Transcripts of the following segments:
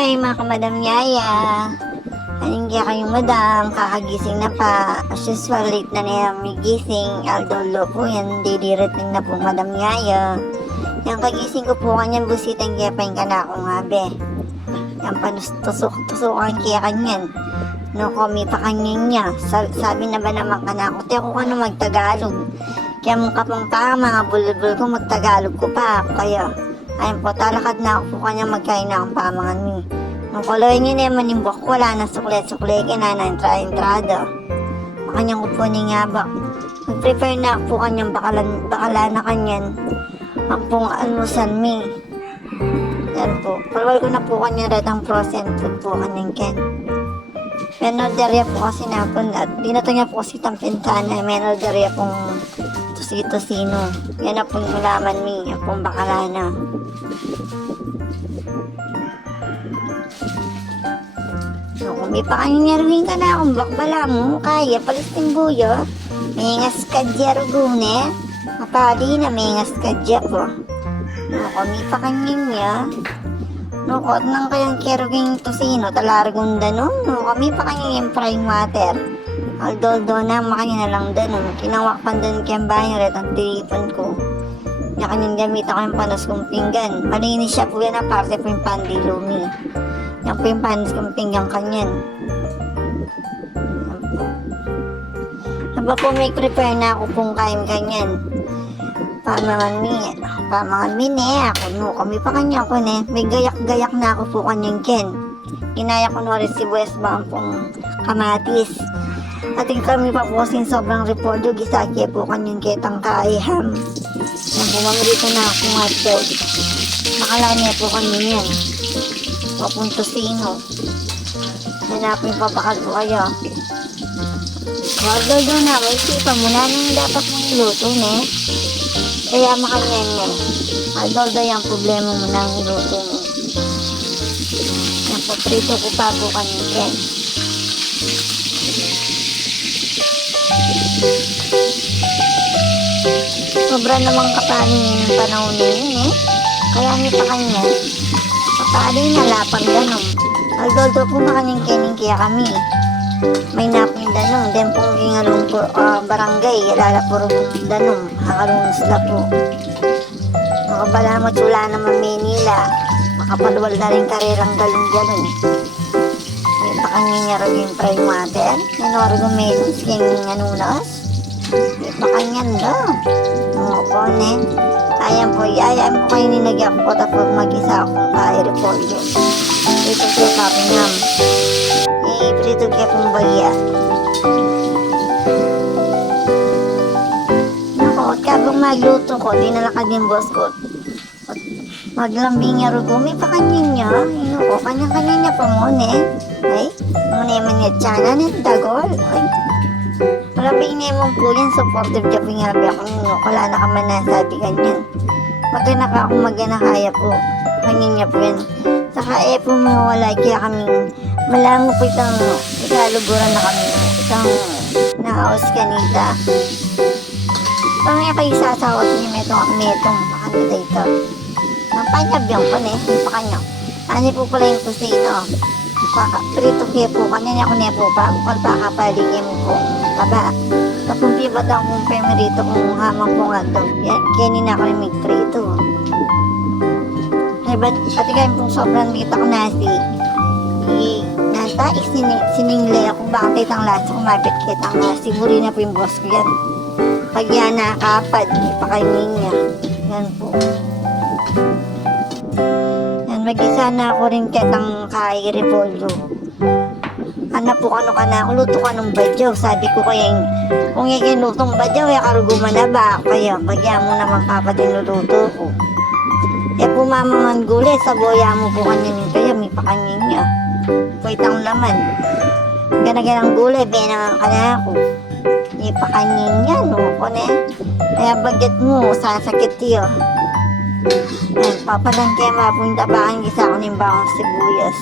Hi, mga kamadam Yaya. Anong kaya kayong madam? Kakagising na pa. As usual, late na niya may gising. Although po yan, didirating na po madam Yaya. Yung kagising ko po kanyang busitan kaya paing ka na ako nga be. Yung panustusukan kaya kanyan. No, kami pa kanyan niya. Sabi na ba naman ka na ako, tiyo ko ano magtagalog. Kaya mong kapang pa, mga bulbul ko magtagalog ko pa. Kaya, ayun po, talakad na ako po kanya magkain na akong pamangan ni. Nung kuloy niya naman yung buhok, wala na sukle-sukle, kinana entrada. Makanyang upo ni nga ba. Mag-prepare na ako po kanyang bakala na kanyan. Ang pong anusan mi. Yan po. Palwal ko na po kanya red ang frozen food po kanyang ken. Menolderya po kasi na po, at dinato niya po kasi tampintana. Menolderya pong tosino. Yan na pong ulaman mi. Ang pong bakala na. So, kung may pakanyaruhin ka na akong bakbala mo, kaya palisting buyo. Mengas kadya rugune. Mapali na mengas kadya po. No, kung may pakanyanya. No, kot nang kayang keruging tosino, talaragong danon. No, kami pakanyang prime water. Aldoldo na, makanya na lang danon. Kinawakpan danon kayang bahay rin ang tilipon ko. Na kanyang gamit ako yung panos kong pinggan. Malinis siya po yan na parte po yung pandilumi. Yan po yung panos kong pinggan kanyan. Haba po may prepare na ako pong kain kanyan. Pamangan mi ne ako no kami pa kanya ko ne. May gayak-gayak na ako po kanyang ken. Kinaya ko no rin si West ba ang pong kamatis. Ating kami pa po sin sobrang repolyo gisakya po kanyang ketang kaiham. Yan po mamarito na ako hotdog. Nakalanya po kanyang yan. Papunto sino. Hanapin papakal po kayo. Hotdog na, may sipa mo na nang dapat mong iluto ne. Kaya makanyan yan. Hotdog yung problema mo nang iluto mo. Yan po, prito ko pa po kanyang yan. Sobra namang kapanin yung panahon ninyo eh. Kaya niyo pa kanya. Kapanin na lapang ganun. Although po makanyang kening kaya kami. May napin danong. Den pong gingalong po barangay. Lalapuro ng danong. Hakalong sila po. Makabala mo tsula naman Manila. Makapalwal na rin karirang galong-galong. May pakanyang niya rin yung prime water. Nanoro gumelong sking anunas. May pakanyan do. Oo ne. Ayan po kayo ninagyan ko tapos mag-isa akong ka-repolyo. Ito po sabi nga. Prito kaya pong bagya. Naku, at kabang magluto ko, dinalakad yung boss ko. Maglambing niya rugo, may pakanyin niya. Naku, kanya-kanya niya pa mo ne. Ay, muna naman niya tiyana ne, dagol. Ay, marabing niya mong po yan, supportive niya po yung habi ako. Wala na ka man nasabi ganyan. Magana ka akong magana kaya po. Kanyan niya po yan. Saka po mawala kaya kaming malango po itang ikaluguran na kami. Itang na-house kanita. Pangaya kayo sasawat niya metong makanda ito. Nampanyabiyang po ne, hindi pa kanya. Ano po pala yung kusino. Prito kaya po, kanya niya ko niya po pa. Bukal pa kapaligyan mo po. Taba. Tapos pibat ako kung pemerito kung hamang po nga ito. Kaya nina ako yung prito. Pati kayo pong sobrang kita ko nasi. Nanta, sininglay ako bakit itang lasa kumapit kitang nasi. Buri na po yung boss ko yan. Pag yan nakapad, ipakainin niya. Yan po. Yan, mag-isa na ako rin kitang kai-repolyo. Ano po ano ka na, luto ka ng badyaw. Sabi ko kaya, kung yung lutong badyaw, karuguman na ba? Kaya, pagya mo naman papatin luluto ko. Pumamangan gulay, sa boya mo po kanyan kaya may pakanyan niya. Puwitang laman. Ganaganang gulay, benangan ka na ako. May pakanyan niya, no? Kone? Kaya baget mo, sasakit yun. Yan, papalang kaya mapunta ba ang gisa ko ng bawang sibuyas.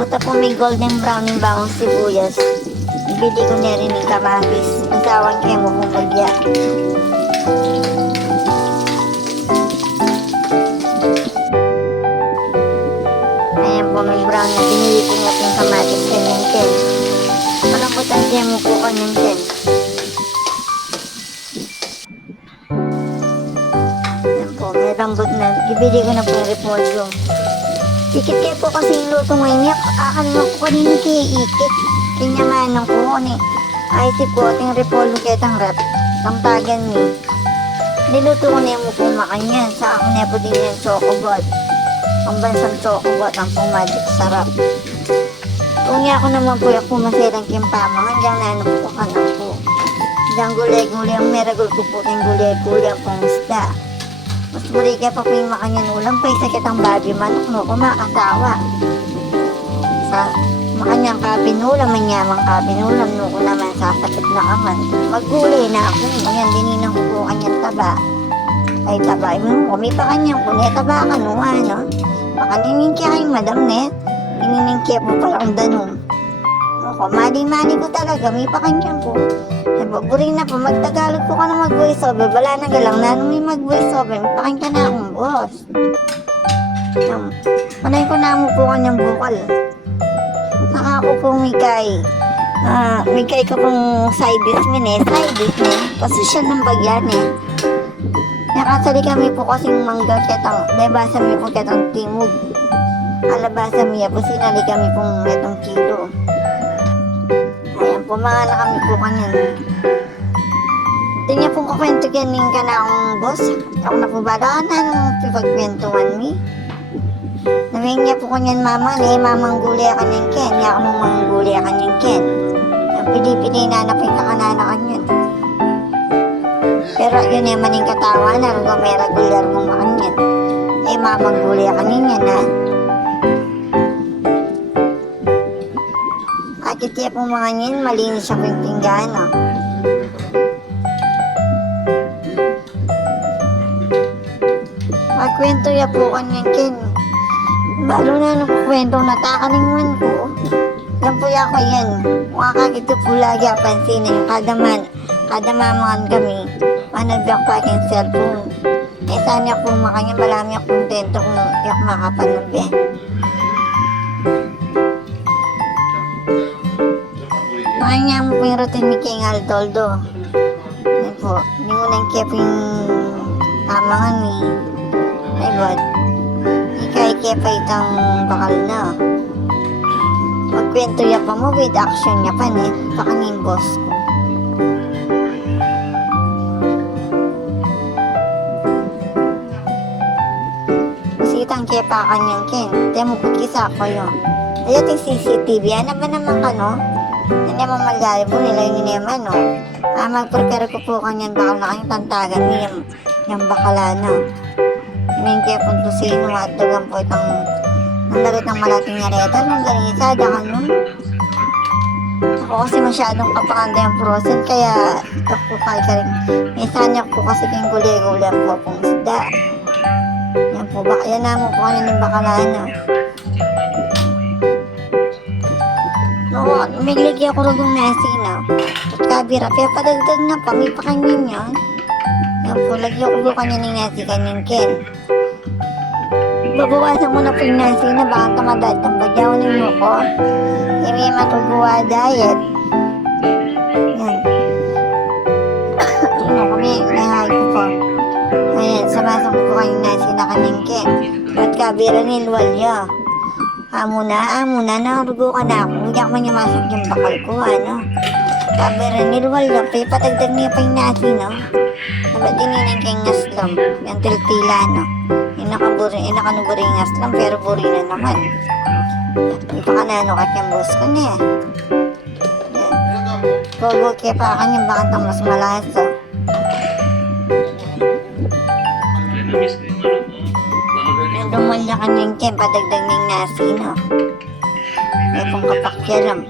Mata po may golden brown ng bawang sibuyas. Ibili ko na rin yung kamatis. Masawang kaya mo kung bagya. may brown na pinili ko nga yung kamatis kanyang ken. Malambutan siya mo po kanyang ken. Yan po, may lambot na. Ibili ko na po yung repolyo. Ikit kayo po kasi yung luto ngayon. Akala ko kanina kayo ikit. Kinyamanan ko ni. Ay si po ating repolyo kayo tang rap. Tamtagan ni. Niluto ko na yung mukong makanyan. Sa ako na po din yung chocobot. Ang bansang chocobot ang pong magic sarap. Tungi ako naman po yung pumasirang kimpama. Hanggang na ano po ka na po. Hanggang gulay-gulay ang meragul ko po yung gulay-gulay ang pong isda. Mas muli kaya pa po yung makanyan ulam. Pa sakit ang babi manok no. Kumakasawa. Sa makanyang kapinulam, manyamang kapinulam no ko naman sasakit na kaman. Maggulay na ako. Ngayon dininang ko po kanyang taba. Ay taba, may pa kanyang po. Taba ka no, ano. Makaninink kaya kayong madam net. Ininink kaya po pala ang danong. Ako, mali-mali ko talaga. May pa kanyang po. Ay, bagurin na po. Magtagalog po ka na mag-voice over. Wala na galang na. May mag-voice over. May pa kanya na akong boss. Panay ko na mo po kanyang bukal. Nakako po Mikay. Mikay ka pong side dish min eh. Side dish min. Position ng bagyan eh. Nakasali kami po kasing mangga ketang. Debasa mi po ketang timog. Alabasa miya po sinali kami pong metong kilo. Ayan po mga na kami po kanyan. Tingnan po kukwento kaning ka na akong boss. Ako na po ba na nung pipagkwentuhan mi. Nawing niya po kanyan mama ni mamang gulay kanyang ken. Niya ako nung mga gulay kanyang ken. Pili-pili na napin ka kanana kanyan. Pero yun yung maning katawa na nung may regular mong makanyan. Mamang gulay kanyan yan ha. Akit niya po mga nyan, malinis siya po yung pinggan no. Magkwento niya po kanyang ken. Balo na nung kwentong natakaling ko. Yan po yan ko yan. Makakakito po lagi ang pansinin. Kada mamangan kami. Managbiyak pa aking cellphone. Saan niya po makanya malami ang kontento kung yak makapanood eh. Makanya mo po yung routine ni King Aldoldo. Yan po. Hindi mo nang kaya po yung tamangan ni. Ay bad. Kaya pa itang bakal na. Magkwento niya pa mo with action niya pa ni. Pakangin boss ko. Masitang kaya pa kanyang ken. Tiyan mo kukisa ko yun. Ayaw ting CCTV. Ano ba naman ka no? Hindi naman magali po nila yung naman no. Magprepare ko po kanyang bakal na kanyang tantagan niya. Yung bakala no. Yung kaya punto sino at dagang po itang nandarit ng malaking nareta nung galing isa dakan nun. Ako kasi masyadong kapakanda yung frozen kaya ako kay ka rin. Minsan po kasi kayong gulay-gulay po pong isda. Yan po ba? Yan na mo po kanina yung bakalaan no. No, may lagi ako rugong nasi no. At kabira, kaya padagdag na pa, may pakanyan yun. Yan po, lagi ako po kanya ng nasi kanyang ken. Babawasan mo na po yung nasi na baka tamadad ng bagyawan mo ko. May matubuwa diet. Yan. Ano kami, nahay ko po. Ayan, samasang po kanyang nasi na kanyang ken. At kabira nilwalya. Amo na, narugo ka na ako. Hindi ako manyamasok yung bakal ko, ano. Kabira nilwalya, patagdag niya pa yung nasi, no. Dapat dininin kayong ngaslam. Yung tiltila, no. Nakanuburi ng aslam, pero buri na naman. Ipakanano ka kayang boss ko niya. Gogo kaya pa kanyang bakantang mas malas, oh. Dumalya kanyang ken, padagdag ng nasi, no. May pong kapakyalam.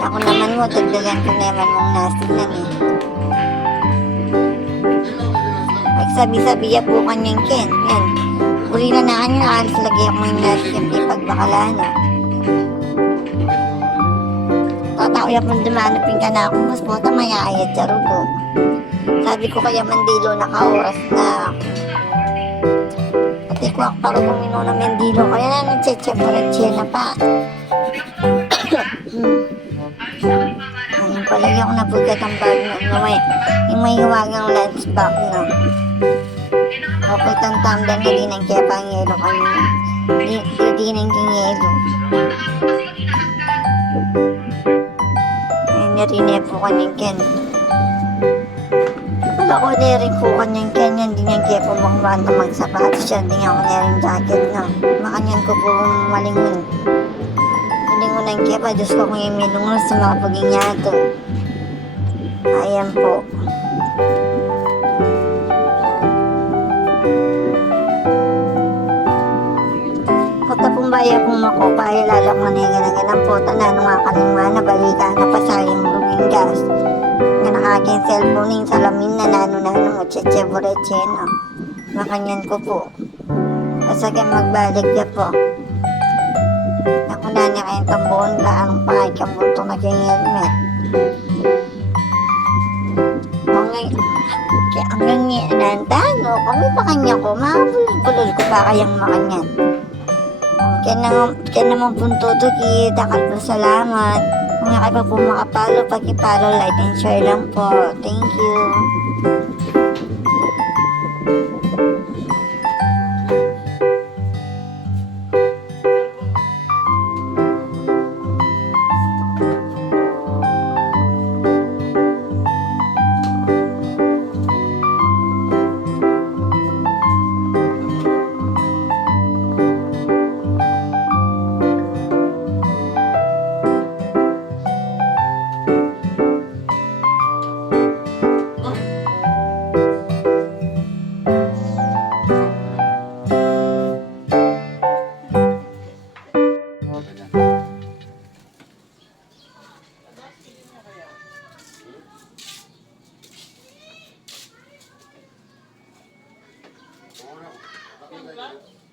Ako naman mo, dagdagan ko naman mong nasi lang, eh. Sabi-sabi ya po kanyang ken. Yan. Uri na kanya, alis lagi ako yung nasi yung ipagbakalaan. Tatao ya pong dumanapin ka na akong mas po, tamaya ayat sa rugo. Sabi ko kaya mandilo naka-oras na. Pati kuwak para gumino na mendilo. Kaya na nagtsetsepuretsye na pa. Ayun, palagi ako nabugat ang bag na may, yung may hiwagang lunch bag, no. Okay, tantamdan na din ang kaya pang yelo kanina. Di nang yelo. Ayun, narinig po kanyang ken. Wala ko rin po kanyang ken, yan din yung kaya po makumanda magsapatos siya. Hindi nga ako rin jacket, no. Makanyan ko po malingon. Malingon ang kaya pa, Diyos ko kung yung minungon sa mga pagingyato. Ayan po. Kota pong baya pong makopaya, lalak maniganaganan po, tanan mga kalingwa na balika na pasayang luming gas. Nga nakaking cellphone yung salamin na nano-nano mo, tsetseburetche, no. Makanyan ko po. Kasagay magbalik niya po. Nakunan niya kayong tambuhon lang ang pakikambunto na kayong helmet. Kaya hanggang ngayon, no, kami pa kanya ko, makapulol ko pa kayang makanyan. Kaya naman punto to, kita ka po, salamat. Kung nga kayo pa po makapalo, pag-ipalo, like and share lang po. Thank you.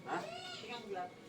Ha?